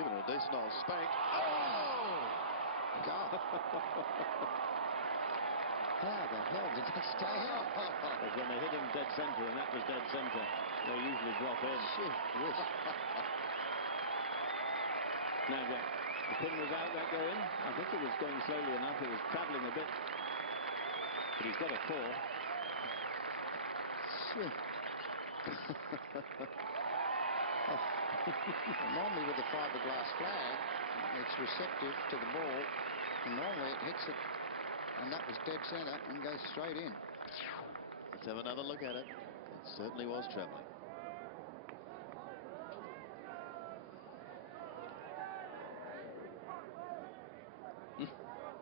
given it a decent old spank. Oh! God. How the hell did that stay in? Because when they hit him dead centre, and that was dead centre, they usually drop in. Shit, yes. Now, Jack, the pin was out that go in. I think it was going slowly enough. It was travelling a bit. But he's got a 4. Shit. Normally with the fiberglass flag, it's receptive to the ball, and normally it hits it, and that was dead centre and goes straight in. Let's have another look at it. It certainly was travelling.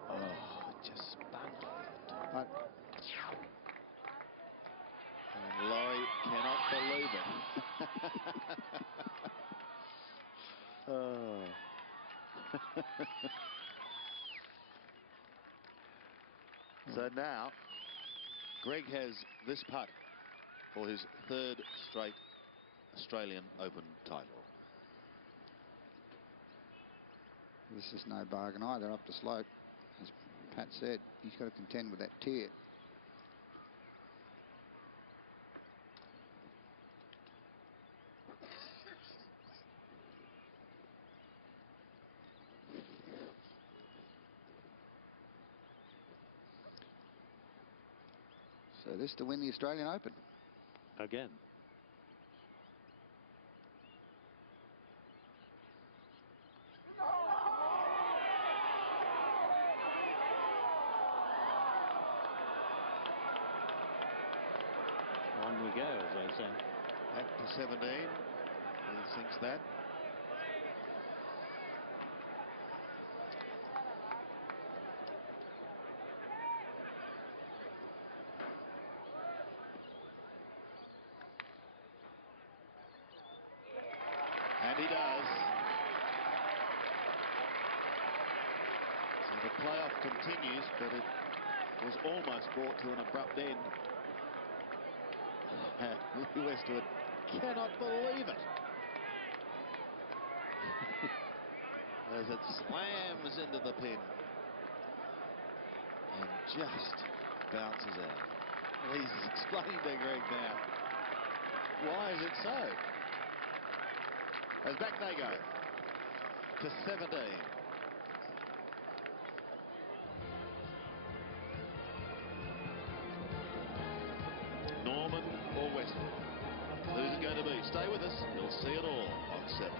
Oh, it just spun off the top. And Laurie cannot believe it. Oh. So now, Greg has this putt for his 3rd straight Australian Open title. This is no bargain either up the slope. As Pat said, he's got to contend with that tier. So this to win the Australian Open. Again. On we go, as they say. Back to 17. He thinks that. And he does. So the playoff continues, but it was almost brought to an abrupt end. Lee Westwood cannot believe it. As it slams into the pin. And just bounces out. He's explaining to Greg now. Why is it so? As back they go to 17. Norman or Westwood? Who's it going to be? Stay with us. You'll see it all on 7.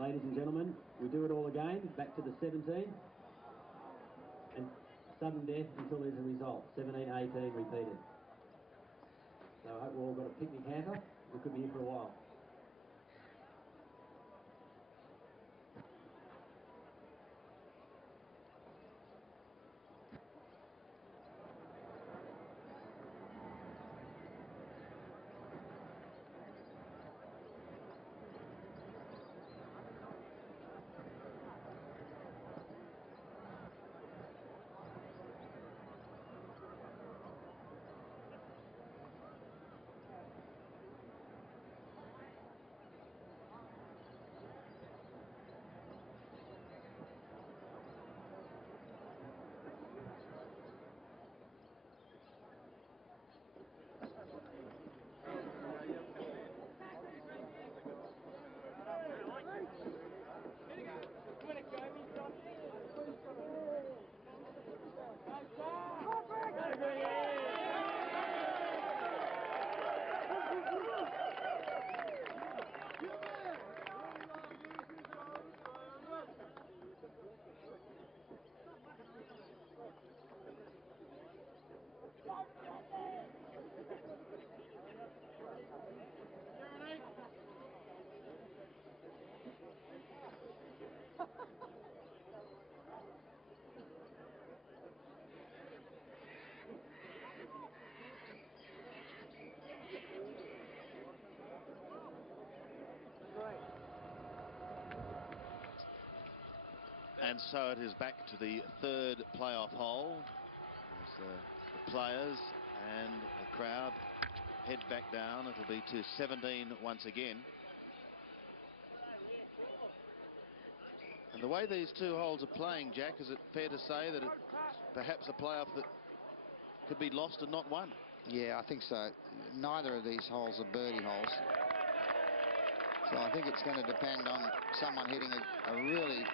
Ladies and gentlemen, we do it all again, back to the 17, and sudden death until there's a result. 17, 18 repeated. So I hope we've all got a picnic hamper. We could be here for a while. And so it is back to the third playoff hole as the players and the crowd head back down. It'll be to 17 once again. And the way these two holes are playing, Jack, is it fair to say that it's perhaps a playoff that could be lost and not won? Yeah, I think so. Neither of these holes are birdie holes. So I think it's going to depend on someone hitting a really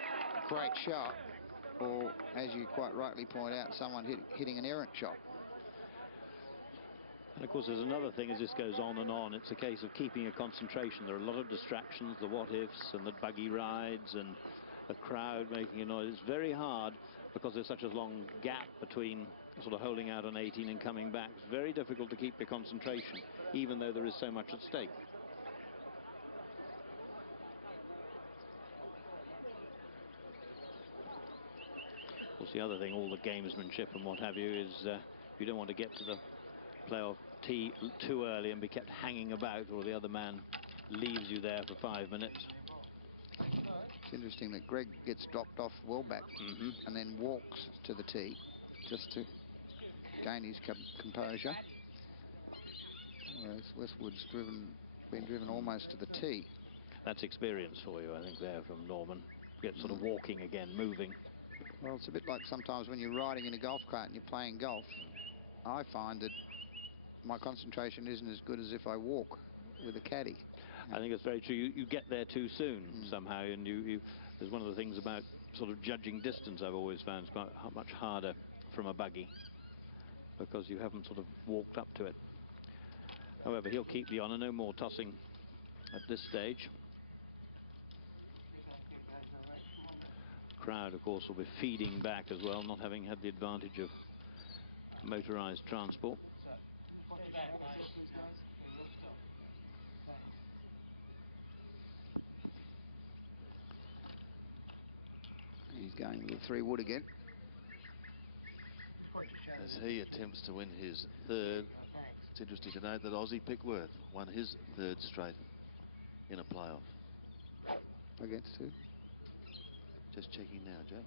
great shot, or, as you quite rightly point out, someone hitting an errant shot. And of course, there's another thing as this goes on and on. It's a case of keeping a concentration. There are a lot of distractions, the what-ifs and the buggy rides and the crowd making a noise. It's very hard because there's such a long gap between sort of holding out on 18 and coming back. It's very difficult to keep your concentration, even though there is so much at stake. Of course, the other thing, all the gamesmanship and what have you, is you don't want to get to the playoff tee too early and be kept hanging about, or the other man leaves you there for 5 minutes. It's interesting that Greg gets dropped off well back and then walks to the tee just to gain his composure, whereas Westwood's been driven almost to the tee. That's experience for you, I think, there from Norman. Get sort of walking again, moving. Well, it's a bit like sometimes when you're riding in a golf cart and you're playing golf. I find that my concentration isn't as good as if I walk with a caddy. I think it's very true. You get there too soon somehow, and there's one of the things about sort of judging distance I've always found is quite much harder from a buggy, because you haven't sort of walked up to it. However, he'll keep the honour. No more tossing at this stage. Crowd, of course, will be feeding back as well, not having had the advantage of motorised transport. He's going with the 3-wood again. As he attempts to win his third. It's interesting to note that Aussie Pickworth won his third straight in a playoff. Against who? Just checking now, Jack.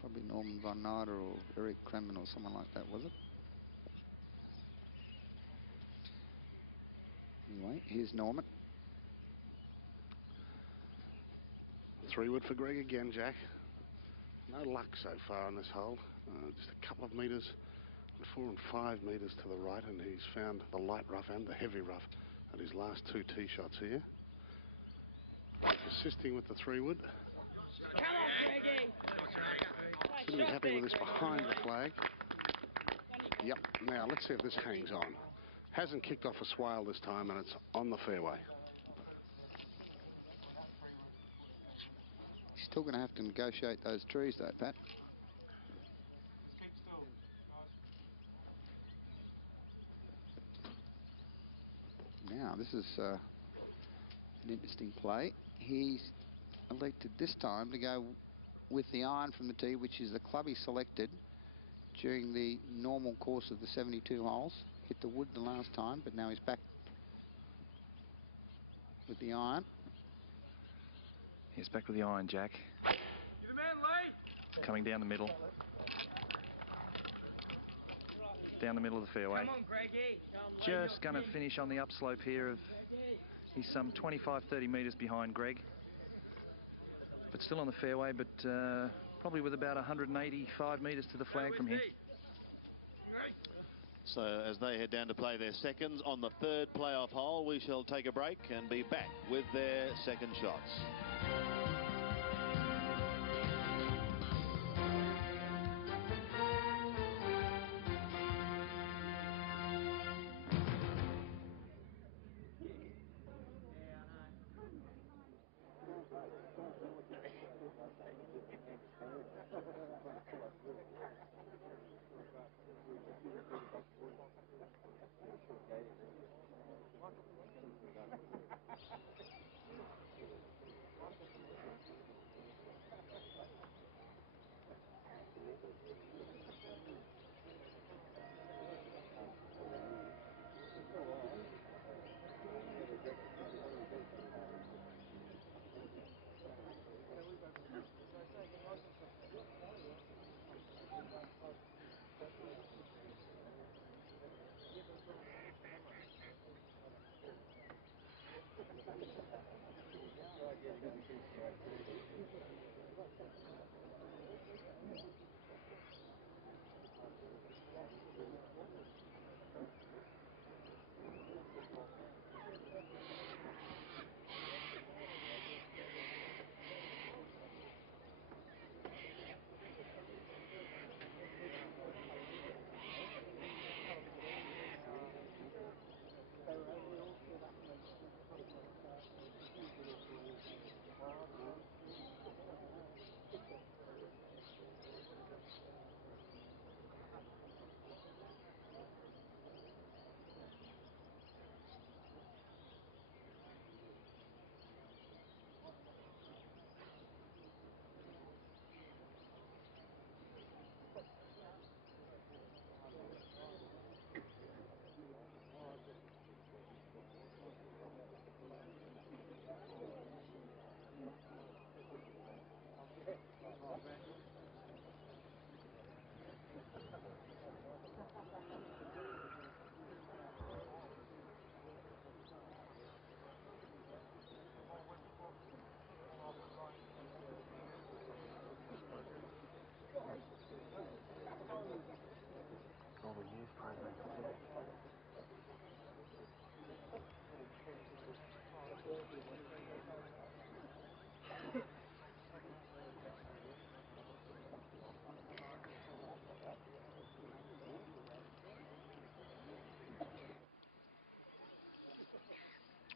Probably Norman Van Nader or Eric Kremen or someone like that, was it? Anyway, here's Norman. 3-wood for Greg again, Jack. No luck so far on this hole. Just a couple of metres, 4 and 5 metres to the right, and he's found the light rough and the heavy rough at his last 2 tee shots here. Assisting with the 3-wood. Should be happy with this behind the flag. Yep. Now let's see if this hangs on. Hasn't kicked off a swale this time, and it's on the fairway. He's still going to have to negotiate those trees, though, Pat. Now this is an interesting play. He's elected this time to go with the iron from the tee, which is the club he selected during the normal course of the 72 holes. Hit the wood the last time, but now he's back with the iron. He's back with the iron, Jack. Coming down the middle. Down the middle of the fairway. Come on, Greggy. Just going to finish on the upslope here. He's some 25-30 metres behind Greg. But still on the fairway, but probably with about 185 metres to the flag from here. So as they head down to play their seconds on the third playoff hole, we shall take a break and be back with their second shots.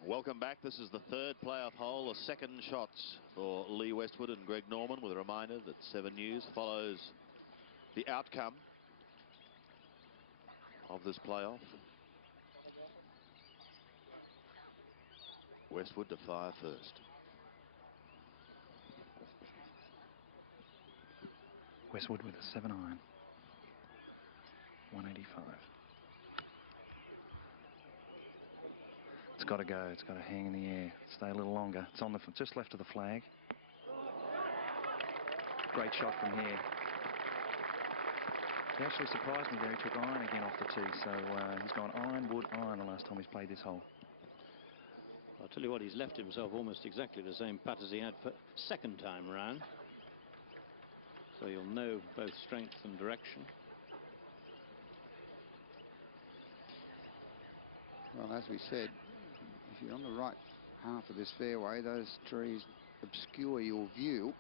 Welcome back. This is the third playoff hole, the second shots for Lee Westwood and Greg Norman, with a reminder that 7 News follows the outcome of this playoff. Westwood to fire first. Westwood with a 7-iron. 185. It's got to go. It's got to hang in the air. Stay a little longer. It's on the just left of the flag. Great shot from here. He actually surprised me there. He took iron again off the tee. So he's gone iron, wood, iron the last time he's played this hole. I'll tell you what, he's left himself almost exactly the same putt as he had for second time round. So you'll know both strength and direction. Well, as we said, if you're on the right half of this fairway, those trees obscure your view.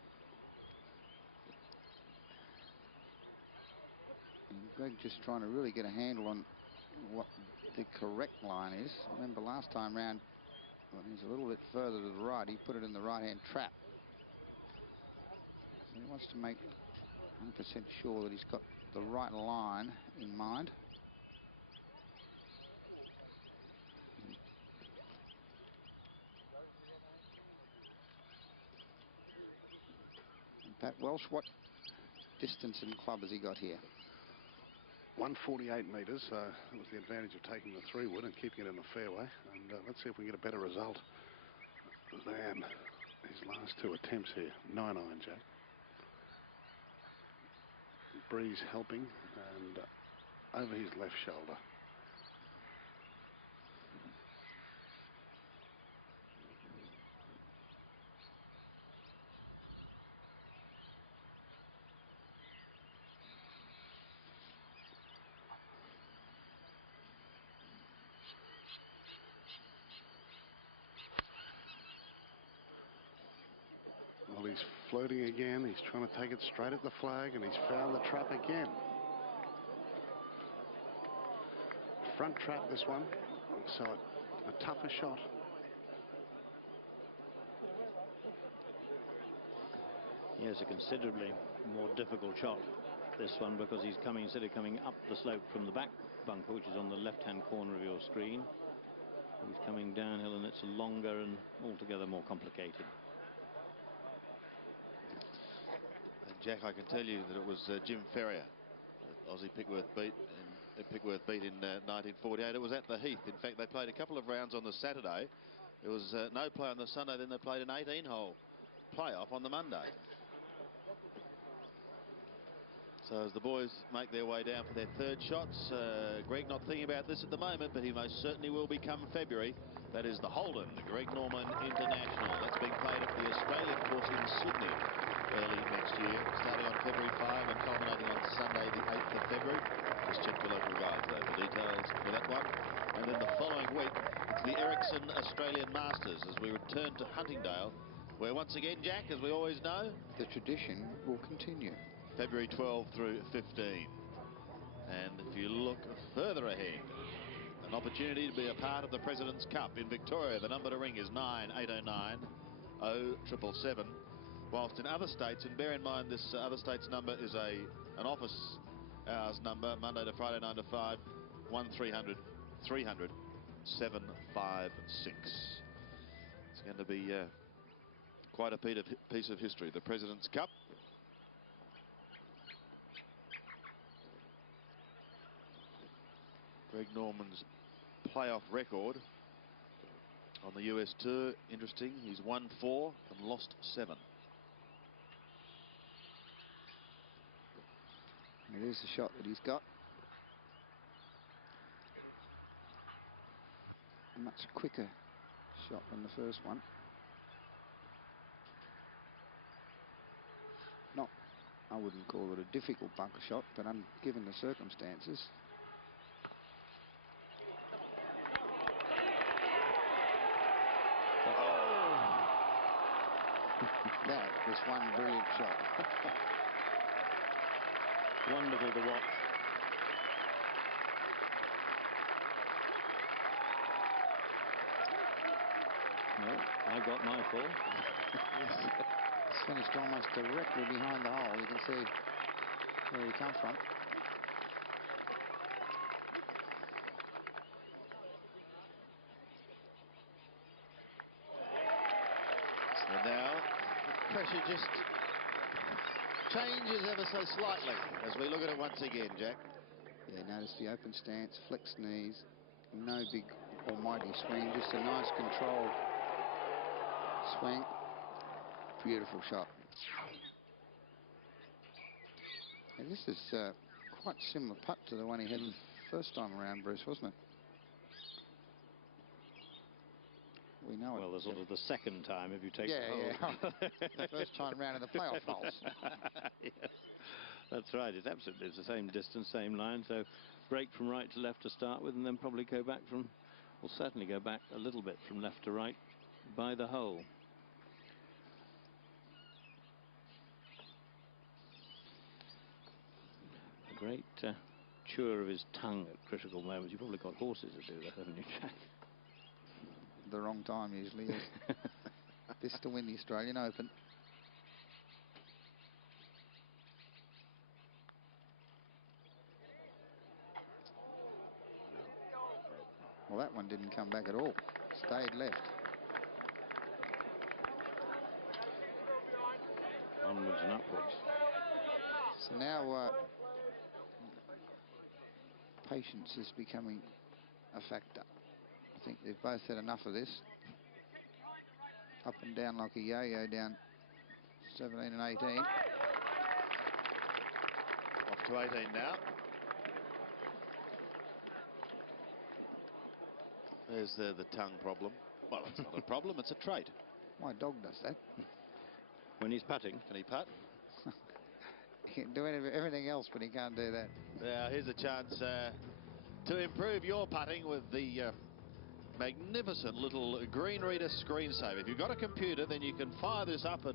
And Greg just trying to really get a handle on what the correct line is. Remember last time round, when he's a little bit further to the right, he put it in the right-hand trap. So he wants to make 100% sure that he's got the right line in mind. Pat Welsh, what distance and club has he got here? 148 metres. That was the advantage of taking the 3-wood and keeping it in the fairway. And let's see if we can get a better result than his last 2 attempts here. 9-iron, Jack. Breeze helping and over his left shoulder. Well, he's floating again. He's trying to take it straight at the flag, and he's found the trap again. Front trap, this one. So a tougher shot. Yes, a considerably more difficult shot, this one, because he's coming, instead of coming up the slope from the back bunker, which is on the left-hand corner of your screen, he's coming downhill, and it's longer and altogether more complicated. And Jack, I can tell you that it was Jim Ferrier that Aussie Pickworth beat in 1948. It was at the Heath. In fact, they played a couple of rounds on the Saturday. There was no play on the Sunday. Then they played an 18-hole playoff on the Monday. So as the boys make their way down for their third shots, Greg not thinking about this at the moment, but he most certainly will be come February. That is the Holden, the Greg Norman International. That's being played at the Australian course in Sydney early next year, starting on February 5 and culminating on Sunday, the 8th of February. Just check your local guide though for details for that one. And then the following week, it's the Ericsson Australian Masters as we return to Huntingdale, where once again, Jack, as we always know, the tradition will continue. February 12 through 15. And if you look further ahead, an opportunity to be a part of the President's Cup in Victoria. The number to ring is 9809 0777. Whilst in other states, and bear in mind this other states number is an office hours number, Monday to Friday 9 to 5, 1300 300 756. It's going to be quite a piece of history, the President's Cup. Greg Norman's playoff record on the US Tour, interesting. He's won 4 and lost 7. It is the shot that he's got. A much quicker shot than the first one. Not, I wouldn't call it a difficult bunker shot, but given the circumstances. That was one brilliant shot. Wonderful to watch. Well, I got my full. It's finished almost directly behind the hole. You can see where he come from. And now the pressure just changes ever so slightly as we look at it once again, Jack. Yeah, notice the open stance, flexed knees, no big almighty swing, just a nice controlled swing. Beautiful shot. And this is quite similar putt to the one he had the first time around, Bruce, wasn't it? We know well, it. the sort of the second time, if you take the yeah. the first time round in the playoff holes. Yes, that's right. It's absolutely the same distance, same line. So break from right to left to start with, and then probably go back from, well, certainly go back a little bit from left to right by the hole. A great chewer of his tongue at critical moments. You've probably got horses that do that, haven't you, Jack? The wrong time usually, yes. This to win the Australian Open. Well, that one didn't come back at all. Stayed left. Onwards and upwards. So now patience is becoming a factor. I think they've both had enough of this. Up and down like a yo-yo down 17 and 18. Off to 18 now. There's the tongue problem. Well, it's not a problem, it's a trait. My dog does that. When he's putting. Can he putt? He can do everything else, but he can't do that. Now, here's a chance to improve your putting with the magnificent little Green Reader screensaver. If you've got a computer, then you can fire this up and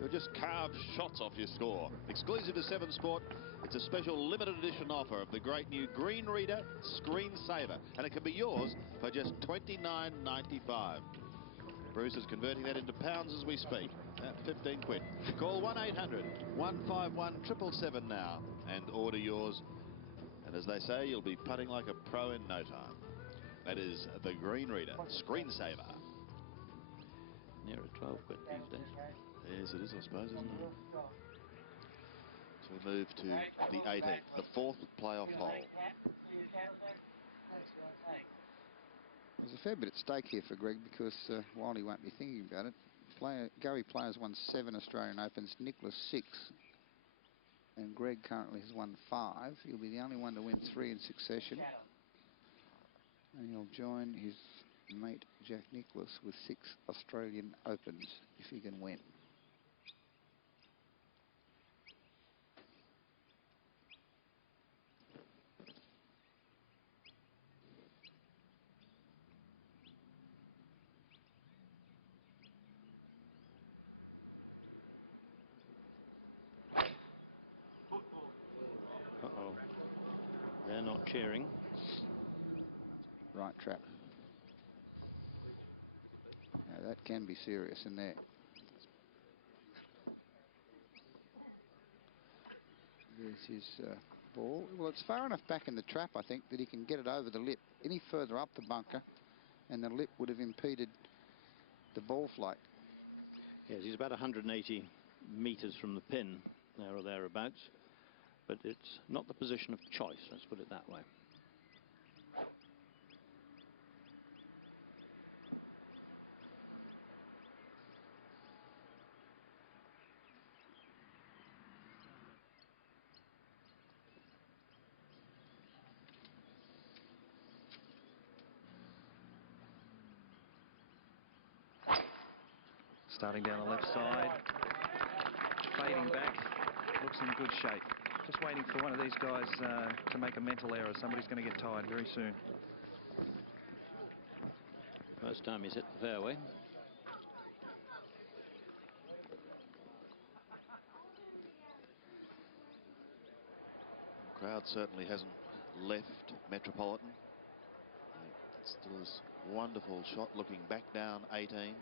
you'll just carve shots off your score. Exclusive to 7 Sport, it's a special limited edition offer of the great new Green Reader screensaver, and it can be yours for just $29.95. Bruce is converting that into pounds as we speak. At 15 quid. Call 1-800 151 777 now and order yours. And as they say, you'll be putting like a pro in no time. That is the Green Reader screensaver. Near a 12 quid these days. Yes, it is, I suppose, isn't it? So we move to the 18th, the 4th playoff hole. There's a fair bit at stake here for Greg because while he won't be thinking about it, Gary Players won 7 Australian Opens, Nicholas 6, and Greg currently has won 5. He'll be the only one to win 3 in succession. And he'll join his mate Jack Nicklaus with 6 Australian Opens if he can win. Uh-oh. They're not cheering. Right trap. Now that can be serious in there. There's his ball. Well, it's far enough back in the trap, I think, that he can get it over the lip. Any further up the bunker, and the lip would have impeded the ball flight. Yes, he's about 180 metres from the pin, there or thereabouts. But it's not the position of choice, let's put it that way. Starting down the left side, fading back, looks in good shape. Just waiting for one of these guys to make a mental error. Somebody's going to get tired very soon. First time he's hit the fairway. The crowd certainly hasn't left Metropolitan. Still this wonderful shot looking back down 18.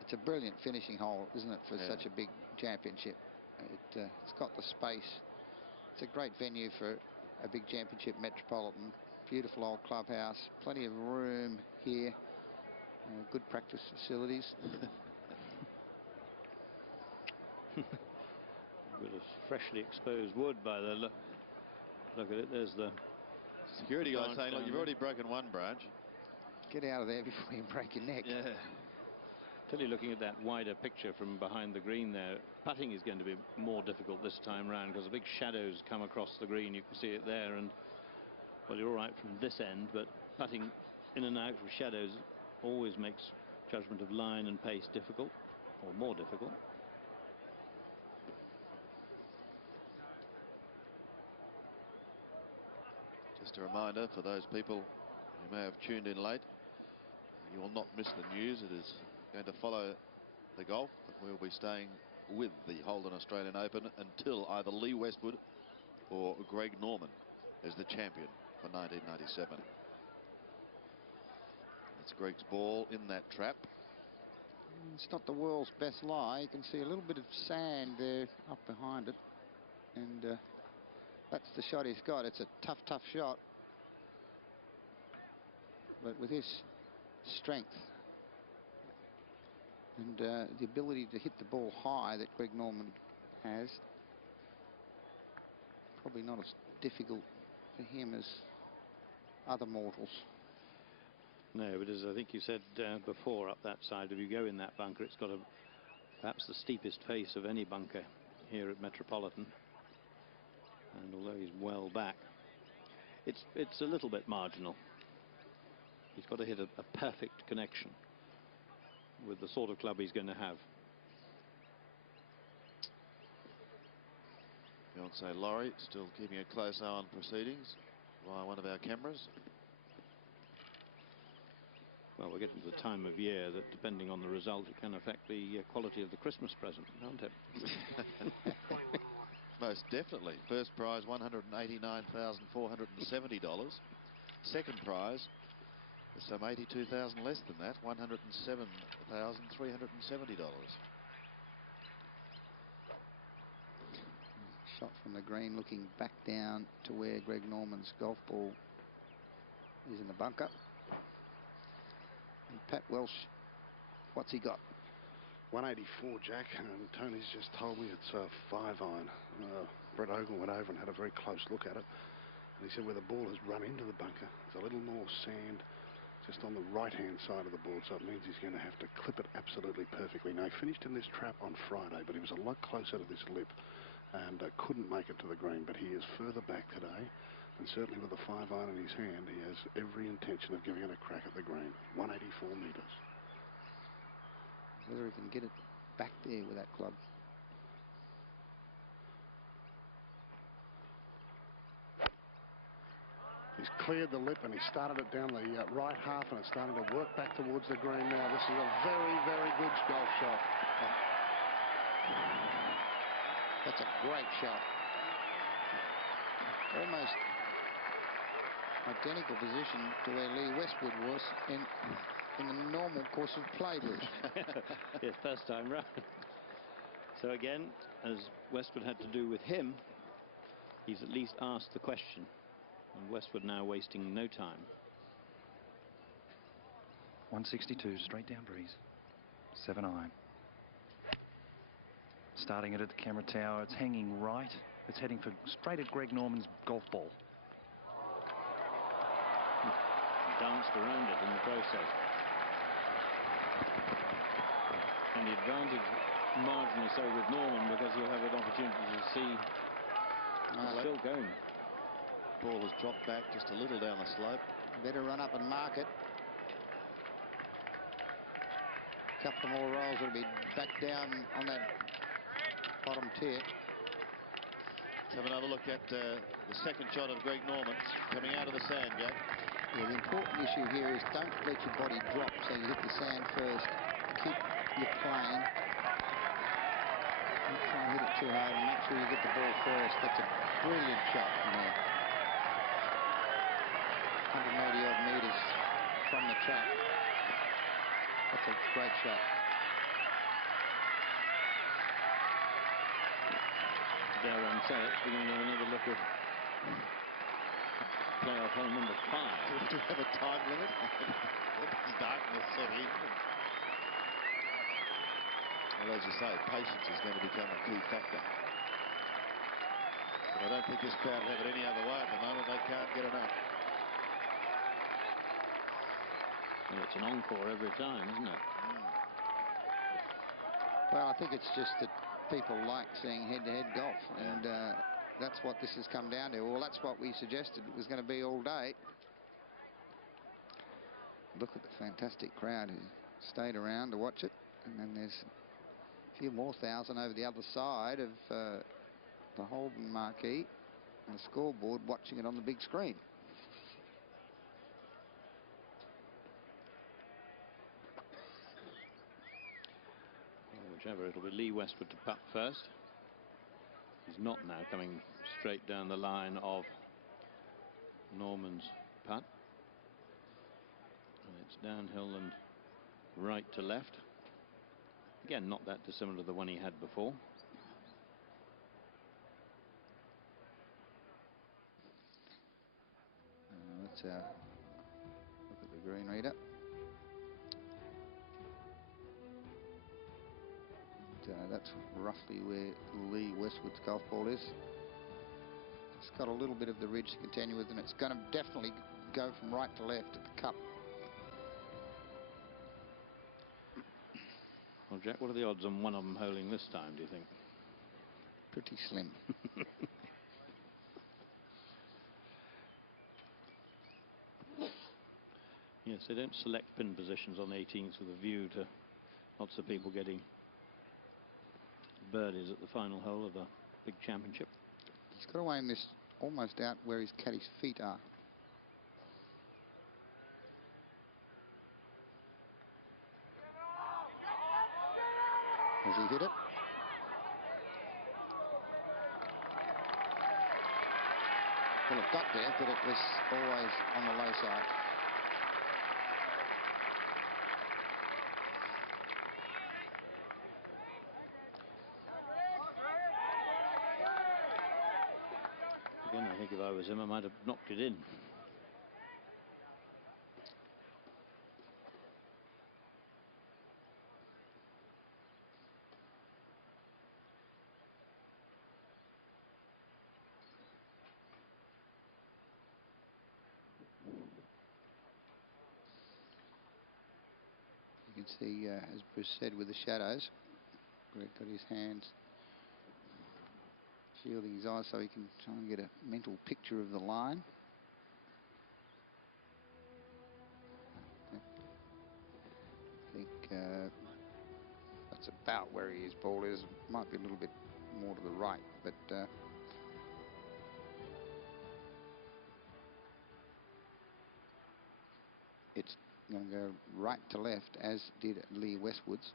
It's a brilliant finishing hole, isn't it, for such a big championship? It's got the space. It's a great venue for a big championship, Metropolitan. Beautiful old clubhouse, plenty of room here, good practice facilities. Bit of freshly exposed wood by the look at it. There's the security guy saying, look, you've already broken one branch. Get out of there before you break your neck. Yeah. Tell you, looking at that wider picture from behind the green there, putting is going to be more difficult this time round because the big shadows come across the green. You can see it there, and well, you're all right from this end, but putting in and out with shadows always makes judgment of line and pace difficult, or more difficult. Just a reminder for those people who may have tuned in late, you will not miss the news. It is going to follow the golf, but we'll be staying with the Holden Australian Open until either Lee Westwood or Greg Norman is the champion for 1997. That's Greg's ball in that trap. It's not the world's best lie. You can see a little bit of sand there up behind it, and that's the shot he's got. It's a tough, tough shot, but with his strength and the ability to hit the ball high that Greg Norman has, probably not as difficult for him as other mortals. No, but as I think you said before, up that side, if you go in that bunker, it's got perhaps the steepest face of any bunker here at Metropolitan. And although he's well back, it's a little bit marginal. He's got to hit a perfect connection with the sort of club he's going to have. Fiancée Laurie still keeping a close eye on proceedings via one of our cameras. Well, we're getting to the time of year that, depending on the result, it can affect the quality of the Christmas present, can't it? Most definitely. First prize, $189,470. Second prize, some 82,000 less than that, $107,370. Shot from the green, looking back down to where Greg Norman's golf ball is in the bunker. And Pat Welsh, what's he got? 184, Jack, and Tony's just told me it's a 5-iron. Brett Ogle went over and had a very close look at it, and he said where the ball has run into the bunker, there's a little more sand just on the right-hand side of the board, so it means he's going to have to clip it absolutely perfectly. Now, he finished in this trap on Friday, but he was a lot closer to this lip and couldn't make it to the green, but he is further back today. And certainly with the 5-iron in his hand, he has every intention of giving it a crack at the green. 184 metres. Whether he can get it back there with that club. He's cleared the lip and he started it down the right half, and it's starting to work back towards the green now. This is a very, very good golf shot. That's a great shot. Almost identical position to where Lee Westwood was in the normal course of play, Bruce. Yes, first time round. So again, as Westwood had to do with him, he's at least asked the question. And Westwood now wasting no time. 162, straight down breeze. 7-iron. Starting it at the camera tower. It's hanging right. It's heading for straight at Greg Norman's golf ball. Danced around it in the process. And the advantage marginally so with Norman, because he'll have an opportunity to see still going. Ball has dropped back just a little down the slope. Better run up and mark it. Couple more rolls, it'll be back down on that bottom tier. Let's have another look at the second shot of Greg Norman coming out of the sand, Jack. Yeah, the important issue here is don't let your body drop, so you hit the sand first. Keep your plane. Don't try and hit it too hard and make sure you get the ball first. That's a brilliant shot from there. 180 odd metres from the track. That's a great shot. Dare one say it, we're going to have another look at playoff hole number 5. Do we have a time limit? There's darkness set in. Well, as you say, patience is going to become a key factor. But I don't think this crowd have it any other way at the moment. They can't get enough. Well, it's an encore every time, isn't it? Well, I think it's just that people like seeing head-to-head golf, and that's what this has come down to. Well, that's what we suggested it was going to be all day. Look at the fantastic crowd who stayed around to watch it, and then there's a few more thousand over the other side of the Holden marquee and the scoreboard watching it on the big screen. Whichever, it'll be Lee Westwood to putt first. He's not now coming straight down the line of Norman's putt. And it's downhill and right to left. Again, not that dissimilar to the one he had before. Let's look at the green reader. That's roughly where Lee Westwood's golf ball is. It's got a little bit of the ridge to contend with, and it's going to definitely go from right to left at the cup. Well, Jack, what are the odds on one of them holding this time, do you think? Pretty slim. Yes, they don't select pin positions on 18s with a view to lots of people getting birdies at the final hole of the big championship. He's got to aim this almost out where his caddy's feet are. Has he hit it? Well, it got there, but it was always on the low side. Again, I think if I was him, I might have knocked it in. You can see, as Bruce said, with the shadows, Greg got his hands shielding his eyes so he can try and get a mental picture of the line. I think that's about where his ball is. Might be a little bit more to the right, but it's going to go right to left, as did Lee Westwood's.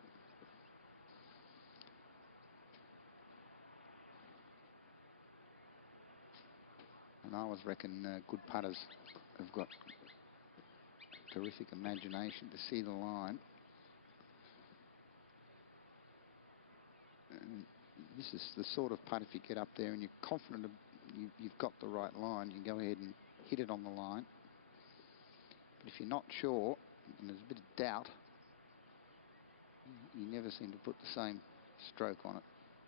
And I always reckon good putters have got terrific imagination to see the line. And this is the sort of putt, if you get up there and you're confident you've got the right line, you go ahead and hit it on the line. But if you're not sure, and there's a bit of doubt, you never seem to put the same stroke on it.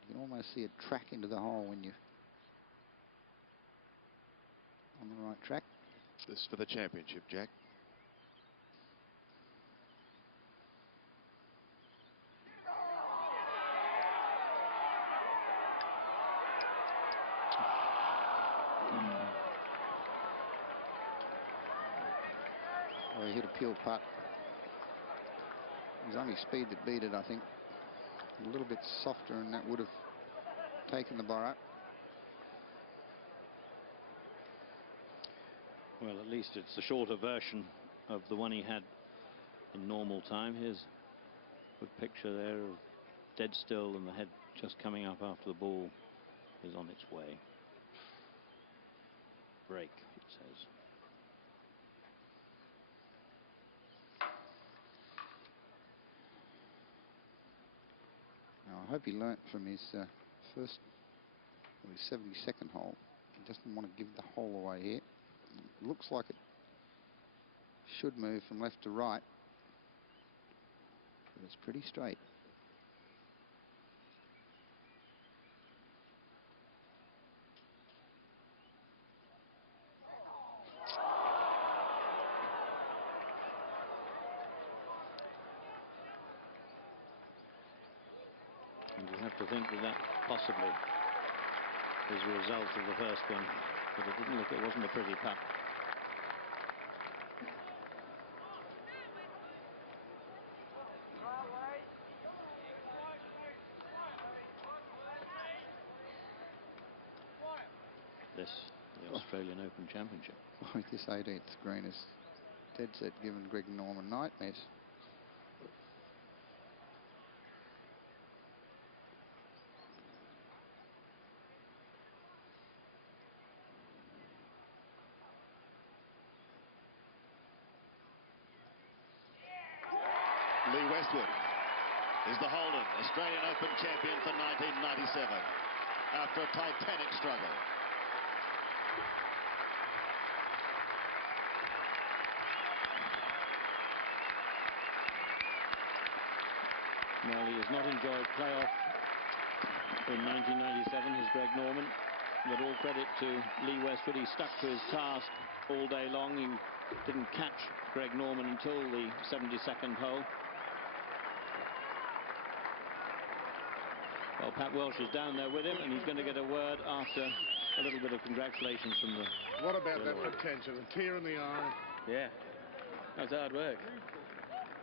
You can almost see it track into the hole when you're on the right track. This is for the championship, Jack. Well, he hit a pure putt. It was only speed that beat it, I think. A little bit softer, and that would have taken the borough. Well, at least it's a shorter version of the one he had in normal time. Here's a good picture there of dead still and the head just coming up after the ball is on its way. Break, it says. Now, I hope he learnt from his first, or his 72nd hole. He doesn't want to give the hole away here. It looks like it should move from left to right, but it's pretty straight. And you have to think that that possibly is a result of the first one, but it didn't look, it wasn't a pretty putt. This, the Australian Open Championship. Oh, this 18th green is dead set giving Greg Norman nightmares. Lee Westwood is the Holden Australian Open champion for 1997 after a titanic struggle. Well, he has not enjoyed playoff in 1997 as Greg Norman, but all credit to Lee Westwood. He stuck to his task all day long. He didn't catch Greg Norman until the 72nd hole. Well, Pat Welsh is down there with him, and he's going to get a word after a little bit of congratulations from the... What about that potential? A tear in the eye. Yeah, that was hard work.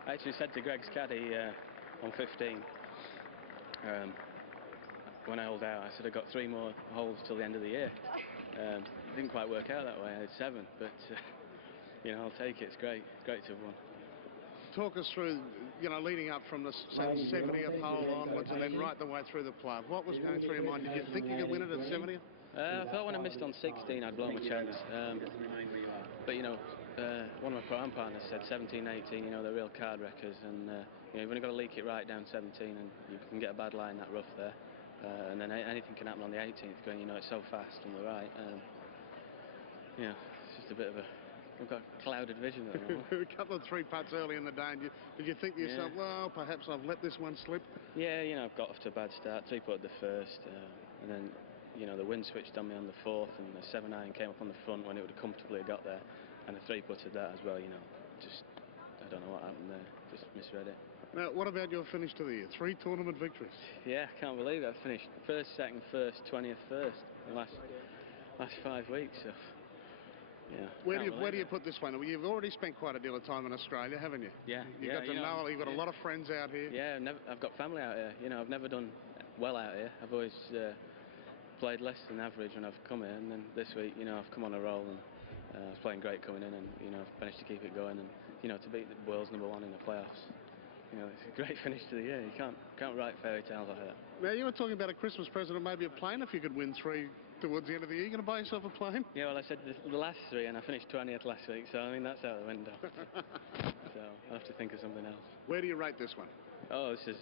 I actually said to Greg's caddy on 15, when I held out, I said I got 3 more holes till the end of the year. It didn't quite work out that way. I had 7, but you know, I'll take it. It's great. It's great to have won. Talk us through, you know, leading up from the 70th hole onwards and then right the way through the club. What was going through your mind? Did you think you could win it at 70th? I thought when I missed on 16, I'd blow my chance. But, you know, one of my pro-am partners said 17, 18, you know, they're real card wreckers. And, you know, you've only got to leak it right down 17 and you can get a bad lie in that rough there. And then anything can happen on the 18th going, you know, it's so fast on the right. You know, it's just a bit of a... We've got clouded vision at the moment. A couple of 3 putts early in the day. And did you think to yourself, well, perhaps I've let this one slip? Yeah, you know, I've got off to a bad start. 3-putt the first, and then, you know, the wind switched on me on the 4th, and the 7-iron came up on the front when it would have comfortably got there, and I 3-putted that as well. You know, just I don't know what happened there. Just misread it. Now, what about your finish to the year? 3 tournament victories. Yeah, I can't believe it. I finished first, second, first, 20th, first in the last 5 weeks. So, yeah. Where do you put this one? Well, you've already spent quite a deal of time in Australia, haven't you? Yeah. You've got a lot of friends out here. Yeah, I've got family out here. You know, I've never done well out here. I've always played less than average when I've come here, and then this week, you know, I've come on a roll, and I was playing great coming in, and you know, I've managed to keep it going, and you know, to beat the world's #1 in the playoffs. You know, it's a great finish to the year. You can't write fairy tales like that. Now, you were talking about a Christmas present and maybe a plane if you could win 3 towards the end of the year. You going to buy yourself a plane? Yeah, well, I said the last 3, and I finished 20th last week, so I mean, that's out the window. So I'll have to think of something else. Where do you rate this one? Oh, this is...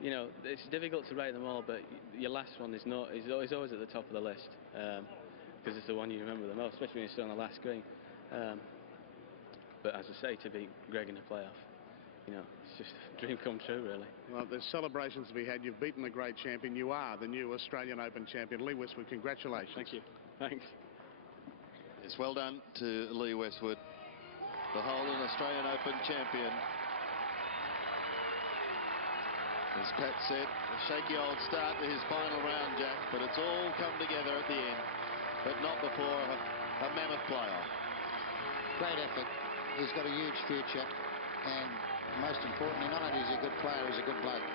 You know, it's difficult to rate them all, but your last one is always at the top of the list, because it's the one you remember the most, especially when you're still on the last green. But as I say, to beat Greg in the playoff, you know, it's just a dream come true, really. Well, there's celebrations to be had. You've beaten the great champion. You are the new Australian Open champion. Lee Westwood, congratulations. Thank you. Thanks. It's well done to Lee Westwood, the Holden Australian Open champion. As Pat said, a shaky old start to his final round, Jack, but it's all come together at the end, but not before a mammoth playoff. Great effort. He's got a huge future, and most importantly, not only is he a good player, he's a good bloke.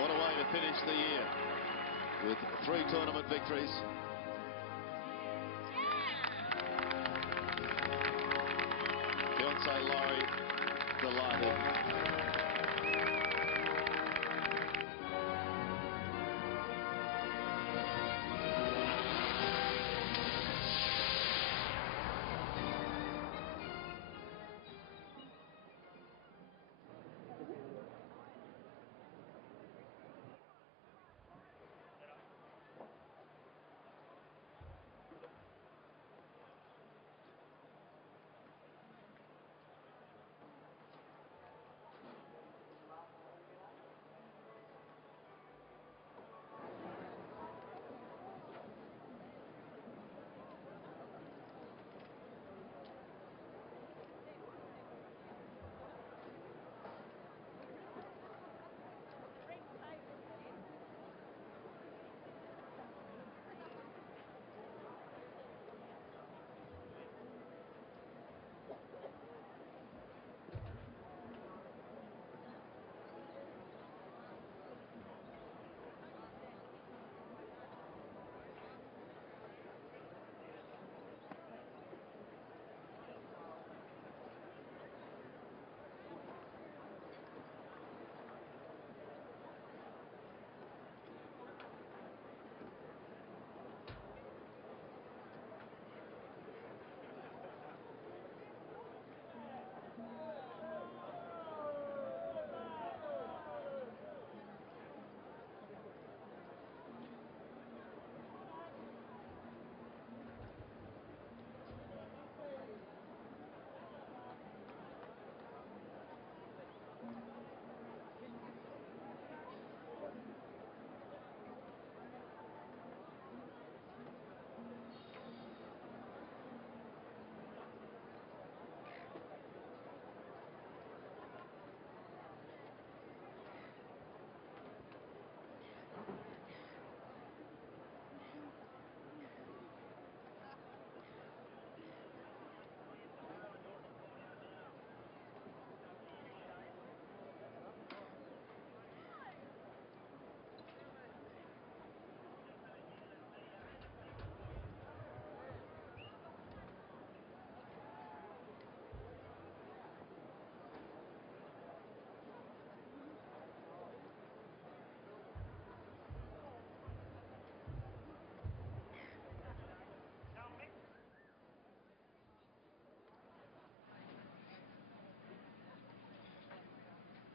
What a way to finish the year with 3 tournament victories. Fiancée Laurie delighted.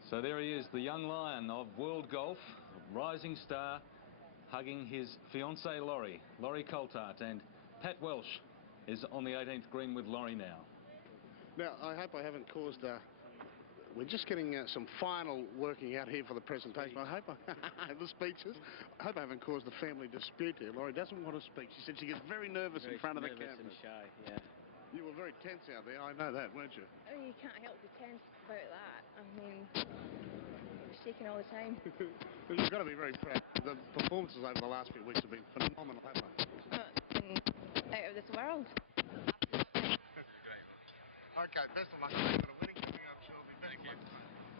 So there he is, the young lion of world golf, rising star, hugging his fiancée Laurie Coulthard, and Pat Welsh is on the 18th green with Laurie now. Now, I hope I haven't caused... we're just getting some final working out here for the presentation. I hope the speeches. I hope I haven't caused a family dispute here. Laurie doesn't want to speak. She said she gets very nervous in front of the camera. Nervous and shy, yeah. You were very tense out there, I know that, weren't you? Oh, you can't help the tense about that. I mean, shaking all the time. But you've got to be very proud. The performances over the last few weeks have been phenomenal, haven't they? Out of this world. Okay, best of luck. You've got a winning coming up shortly. Thank you.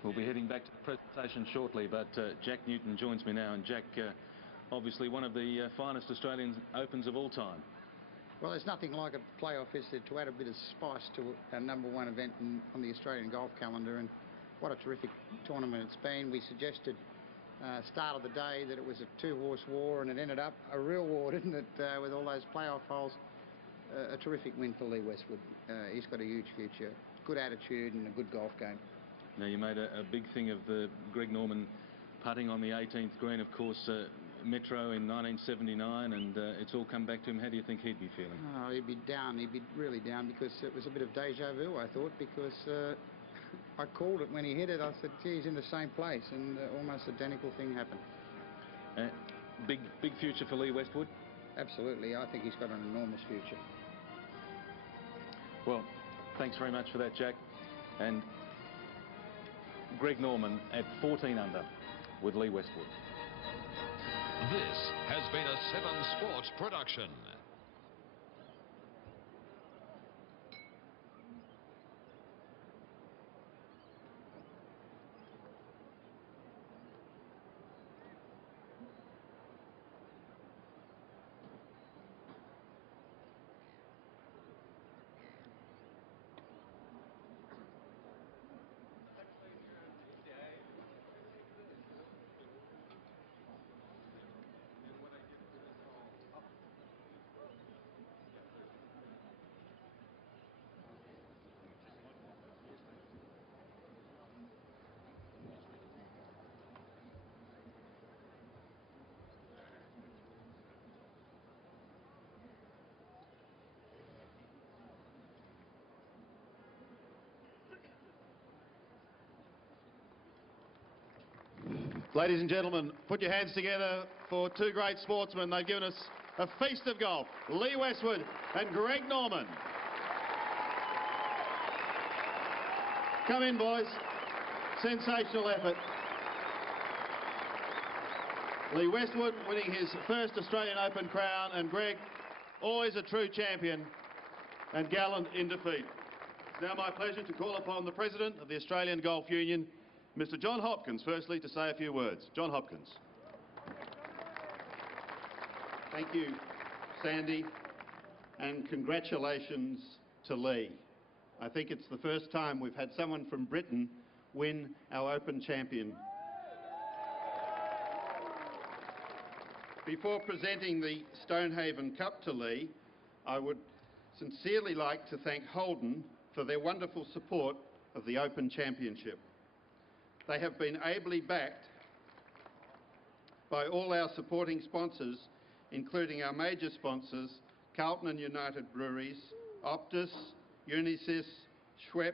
We'll be heading back to the presentation shortly, but Jack Newton joins me now, and Jack, obviously one of the finest Australian Opens of all time. Well, there's nothing like a playoff, is there, to add a bit of spice to our #1 event on the Australian golf calendar, and what a terrific tournament it's been. We suggested start of the day that it was a two-horse war, and it ended up a real war, didn't it, with all those playoff holes. A terrific win for Lee Westwood. He's got a huge future, good attitude and a good golf game. Now, you made a big thing of the Greg Norman putting on the 18th green, of course, Metro in 1979, and it's all come back to him. How do you think he'd be feeling? Oh, he'd be down. He'd be really down, because it was a bit of deja vu, I thought, because I called it when he hit it. I said, gee, he's in the same place, and almost identical thing happened. Big future for Lee Westwood? Absolutely. I think he's got an enormous future. Well, thanks very much for that, Jack. And Greg Norman at 14 under with Lee Westwood. This has been a 7 Sports production. Ladies and gentlemen, put your hands together for two great sportsmen. They've given us a feast of golf. Lee Westwood and Greg Norman. Come in, boys. Sensational effort. Lee Westwood winning his first Australian Open crown, and Greg, always a true champion and gallant in defeat. It's now my pleasure to call upon the President of the Australian Golf Union, Mr. John Hopkins, firstly, to say a few words. John Hopkins. Thank you, Sandy, and congratulations to Lee. I think it's the first time we've had someone from Britain win our Open champion. Before presenting the Stonehaven Cup to Lee, I would sincerely like to thank Holden for their wonderful support of the Open Championship. They have been ably backed by all our supporting sponsors, including our major sponsors, Carlton and United Breweries, Optus, Unisys, Schweppes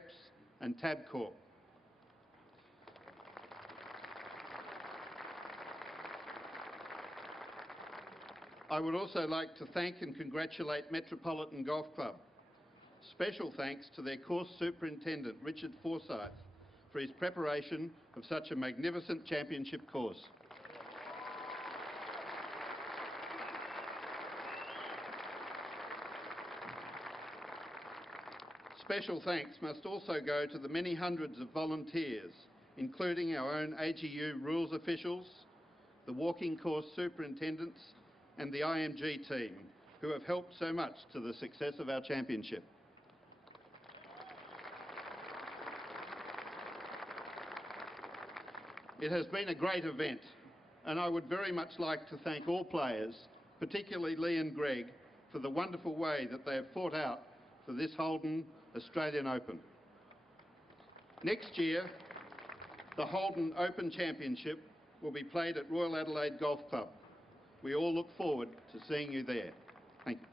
and Tabcorp. I would also like to thank and congratulate Metropolitan Golf Club. Special thanks to their course superintendent, Richard Forsyth, for his preparation of such a magnificent championship course. Special thanks must also go to the many hundreds of volunteers, including our own AGU rules officials, the walking course superintendents and the IMG team, who have helped so much to the success of our championship. It has been a great event, and I would very much like to thank all players, particularly Lee and Greg, for the wonderful way that they have fought out for this Holden Australian Open. Next year, the Holden Open Championship will be played at Royal Adelaide Golf Club. We all look forward to seeing you there. Thank you.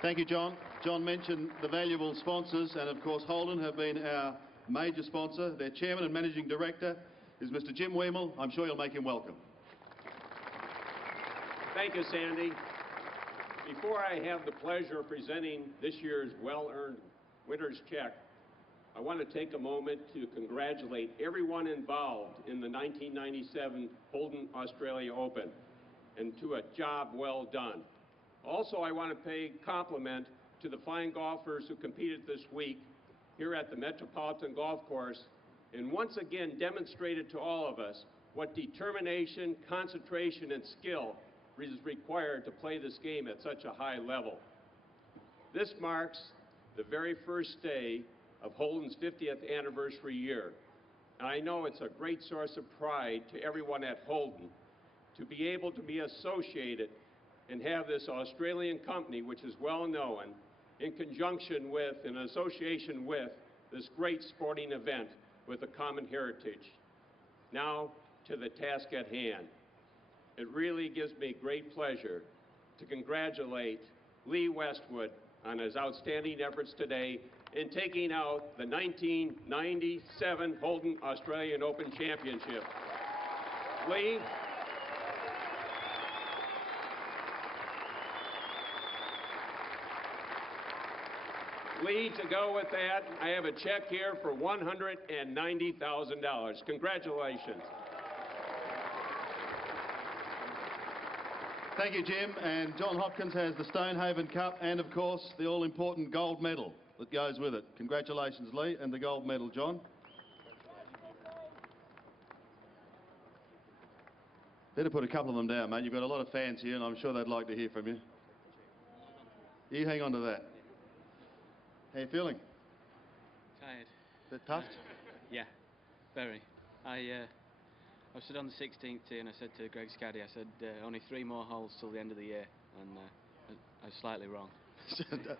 Thank you, John. John mentioned the valuable sponsors, and of course Holden have been our major sponsor. Their chairman and managing director is Mr. Jim Weimel. I'm sure you'll make him welcome. Thank you, Sandy. Before I have the pleasure of presenting this year's well-earned winner's check, I want to take a moment to congratulate everyone involved in the 1997 Holden Australia Open and to a job well done. Also, I want to pay compliment to the fine golfers who competed this week here at the Metropolitan Golf Course and once again demonstrated to all of us what determination, concentration, and skill is required to play this game at such a high level. This marks the very first day of Holden's 50th anniversary year. And I know it's a great source of pride to everyone at Holden to be able to be associated and have this Australian company, which is well known, in conjunction with, in association with, this great sporting event with a common heritage. Now to the task at hand. It really gives me great pleasure to congratulate Lee Westwood on his outstanding efforts today in taking out the 1997 Holden Australian Open Championship. Lee, to go with that, I have a check here for $190,000. Congratulations. Thank you, Jim. And John Hopkins has the Stonehaven Cup and, of course, the all-important gold medal that goes with it. Congratulations, Lee, and the gold medal, John. Better put a couple of them down, mate. You've got a lot of fans here, and I'm sure they'd like to hear from you. You hang on to that. How you feeling? Tired. Bit puffed? Yeah, very. I stood on the 16th tee and I said to Greg Scaddy, I said, only 3 more holes till the end of the year, and I was slightly wrong.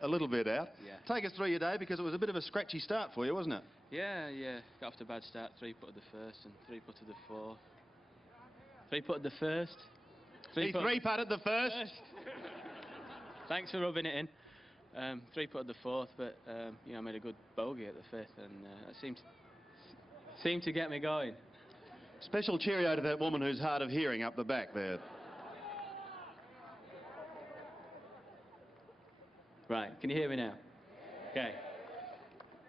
A little bit out. Yeah. Take us through your day, because it was a bit of a scratchy start for you, wasn't it? Yeah. Got off to a bad start. 3-putted the first and 3-putted the fourth. 3-putted the first. He 3-putted the first. Thanks for rubbing it in. 3-putted the fourth, but you know, I made a good bogey at the fifth, and that seemed to get me going. Special cheerio to that woman who's hard of hearing up the back there. Right, can you hear me now? Okay.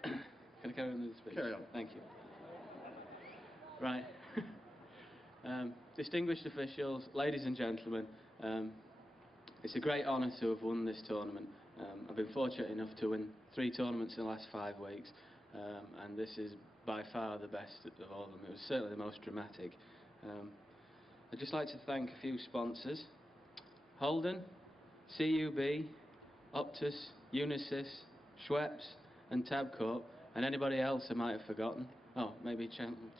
Can I carry on with the speech? Carry on. Thank you. Right. Distinguished officials, ladies and gentlemen, it's a great honour to have won this tournament. I've been fortunate enough to win 3 tournaments in the last 5 weeks, and this is by far the best of all of them. It was certainly the most dramatic. I'd just like to thank a few sponsors: Holden, CUB, Optus, Unisys, Schweppes and Tabcorp, and anybody else I might have forgotten. Oh, maybe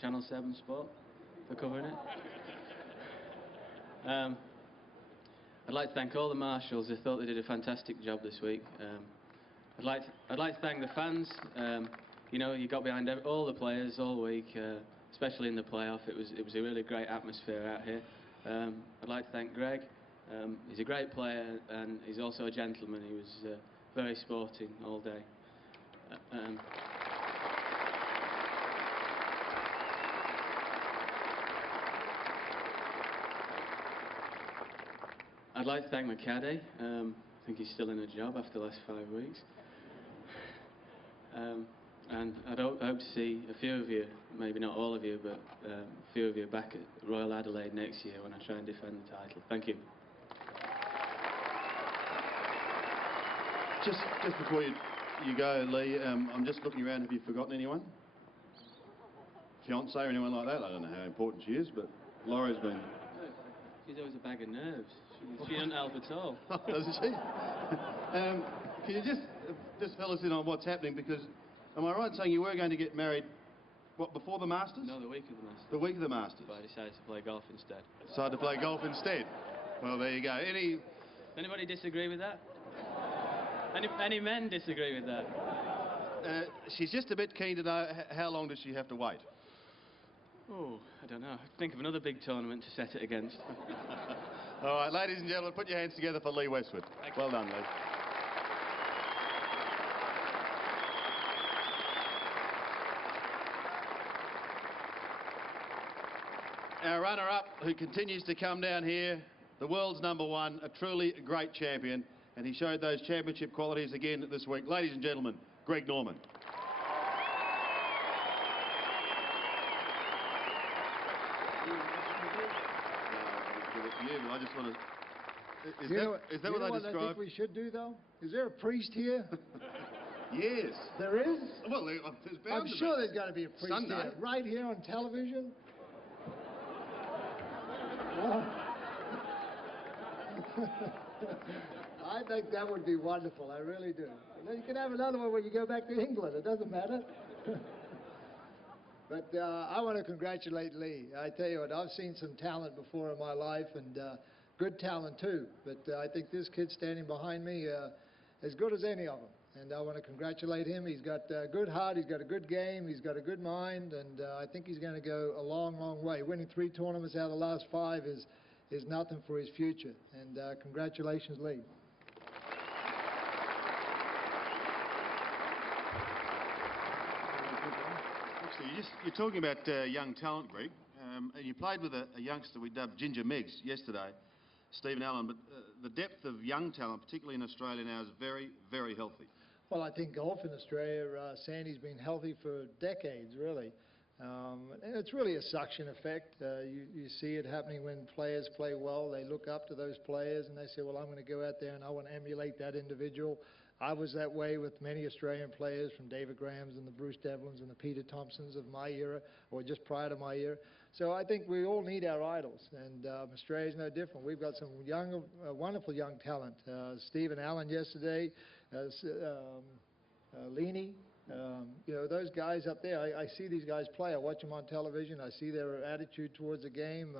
Channel 7 Sport for covering it. I'd like to thank all the marshals. I thought they did a fantastic job this week. I'd like to thank the fans. You know, you got behind all the players all week, especially in the playoff. It was a really great atmosphere out here. I'd like to thank Greg. He's a great player and he's also a gentleman. He was very sporting all day. I'd like to thank my caddy. I think he's still in a job after the last 5 weeks. And I hope to see a few of you, maybe not all of you, but a few of you back at Royal Adelaide next year when I try and defend the title. Thank you. Just before you go, Lee, I'm just looking around. Have you forgotten anyone? Fiancée or anyone like that? I don't know how important she is, but Laura's been... She's always a bag of nerves. She doesn't help at all. Doesn't she? Can you just fill us in on what's happening? Because, am I right in saying you were going to get married, what, before the Masters? No, the week of the Masters. The week of the Masters. But I decided to play golf instead. Decided to play golf instead. Well, there you go. Anybody disagree with that? Any men disagree with that? She's just a bit keen to know how long does she have to wait? Oh, I don't know. Think of another big tournament to set it against. All right, ladies and gentlemen, put your hands together for Lee Westwood. Well done, Lee. Our runner-up, who continues to come down here, the world's #1, a truly great champion, And he showed those championship qualities again this week. Ladies and gentlemen, Greg Norman. I just want to... Is that what I described? I think we should do, though? Is there a priest here? Yes. There is? Well, there's bound to be. I'm sure there's got to be a priest Sunday. here. Right here on television? I think that would be wonderful. I really do. And then you can have another one when you go back to England. It doesn't matter. But I want to congratulate Lee. I tell you what, I've seen some talent before in my life, and good talent too. But I think this kid standing behind me as good as any of them. And I want to congratulate him. He's got a good heart, he's got a good game, he's got a good mind, and I think he's going to go a long, long way. Winning 3 tournaments out of the last 5 is nothing for his future. And congratulations, Lee. You're talking about young talent, Greg, and you played with a youngster we dubbed Ginger Meggs yesterday, Stephen Allen, but the depth of young talent, particularly in Australia now, is very, very healthy. Well, I think golf in Australia, Sandy's been healthy for decades, really. And it's really a suction effect. You see it happening when players play well. They look up to those players and they say, well, I'm going to go out there and I want to emulate that individual. I was that way with many Australian players, from David Grahams and the Bruce Devlins and the Peter Thompsons of my era, or just prior to my era. So I think we all need our idols, and Australia's no different. We've got some young, wonderful young talent. Stephen Allen yesterday, Leaney, you know, those guys up there, I see these guys play. I watch them on television. I see their attitude towards the game.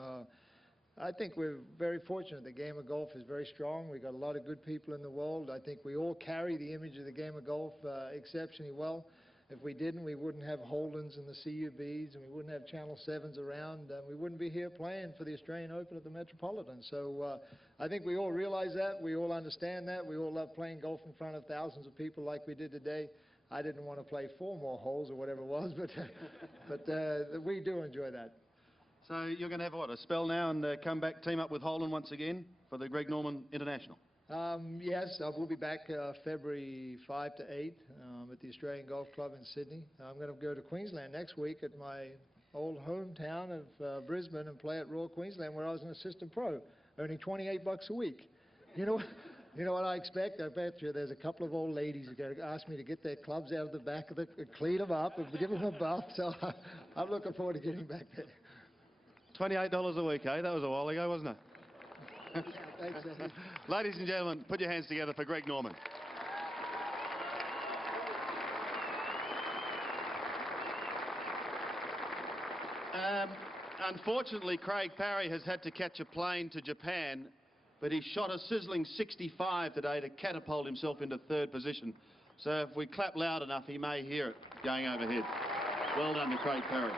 I think we're very fortunate. The game of golf is very strong. We've got a lot of good people in the world. I think we all carry the image of the game of golf exceptionally well. If we didn't, we wouldn't have Holdens and the CUBs, and we wouldn't have Channel 7s around, and we wouldn't be here playing for the Australian Open at the Metropolitan. So I think we all realize that. We all understand that. We all love playing golf in front of thousands of people like we did today. I didn't want to play 4 more holes or whatever it was, but we do enjoy that. So you're going to have, what, a spell now and come back, team up with Holden once again for the Greg Norman International? Yes, I will be back February 5 to 8 at the Australian Golf Club in Sydney. I'm going to go to Queensland next week at my old hometown of Brisbane and play at Royal Queensland, where I was an assistant pro, earning $28 a week. You know what I expect? I bet you there's a couple of old ladies who are going to ask me to get their clubs out of the back of the, clean them up and give them a buff. So I'm looking forward to getting back there. $28 a week, eh? That was a while ago, wasn't it? Yeah, thanks, Andy. Ladies and gentlemen, put your hands together for Greg Norman. Unfortunately, Craig Parry has had to catch a plane to Japan, but he shot a sizzling 65 today to catapult himself into 3rd position. So if we clap loud enough, he may hear it going overhead. Well done to Craig Parry.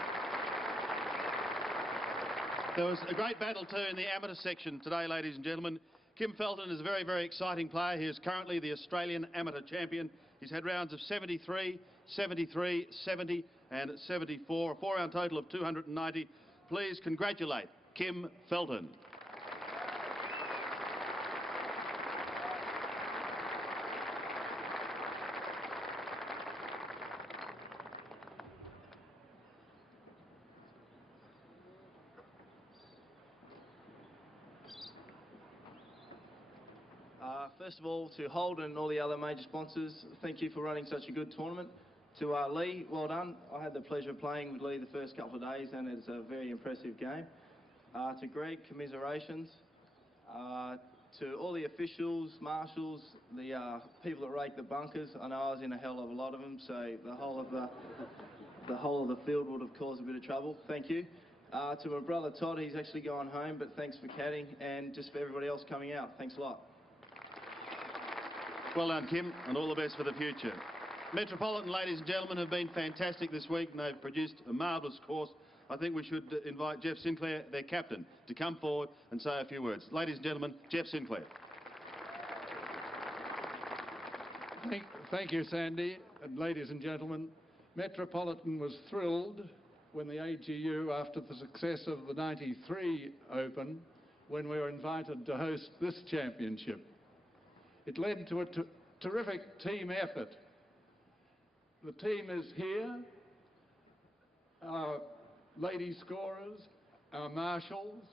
There was a great battle too in the amateur section today, ladies and gentlemen. Kim Felton is a very, very exciting player. He is currently the Australian amateur champion. He's had rounds of 73, 73, 70 and 74, a 4-round total of 290. Please congratulate Kim Felton. First of all, to Holden and all the other major sponsors, thank you for running such a good tournament. To Lee, well done. I had the pleasure of playing with Lee the first couple of days, and it's a very impressive game. To Greg, commiserations. To all the officials, marshals, the people that rake the bunkers. I know I was in a hell of a lot of them, so the whole of the field would have caused a bit of trouble. Thank you. To my brother Todd, he's actually gone home, but thanks for caddying, and just for everybody else coming out. Thanks a lot. Well done, Kim, and all the best for the future. Metropolitan, ladies and gentlemen, have been fantastic this week, and they've produced a marvellous course. I think we should invite Jeff Sinclair, their captain, to come forward and say a few words. Ladies and gentlemen, Jeff Sinclair. Thank you, Sandy, and ladies and gentlemen. Metropolitan was thrilled when the AGU, after the success of the '93 Open, when we were invited to host this championship. It led to a terrific team effort. The team is here, our lady scorers, our marshals,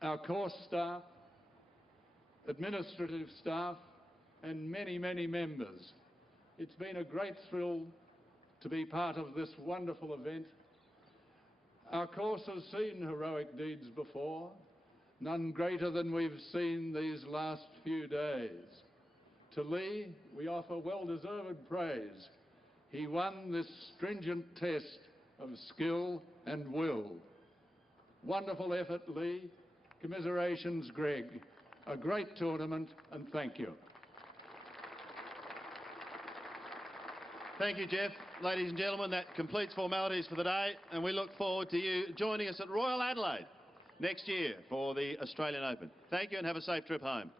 our course staff, administrative staff, and many, many members. It's been a great thrill to be part of this wonderful event. Our course has seen heroic deeds before, none greater than we've seen these last few days. To Lee, we offer well-deserved praise. He won this stringent test of skill and will. Wonderful effort, Lee. Commiserations, Greg. A great tournament, and thank you. Thank you, Jeff. Ladies and gentlemen, that completes formalities for the day, and we look forward to you joining us at Royal Adelaide next year for the Australian Open. Thank you and have a safe trip home.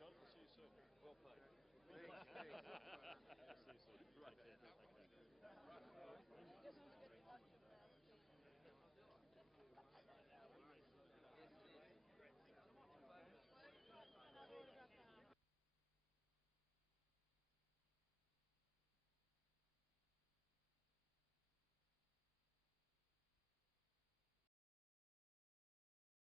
John, we'll see you soon. Well played. Thanks.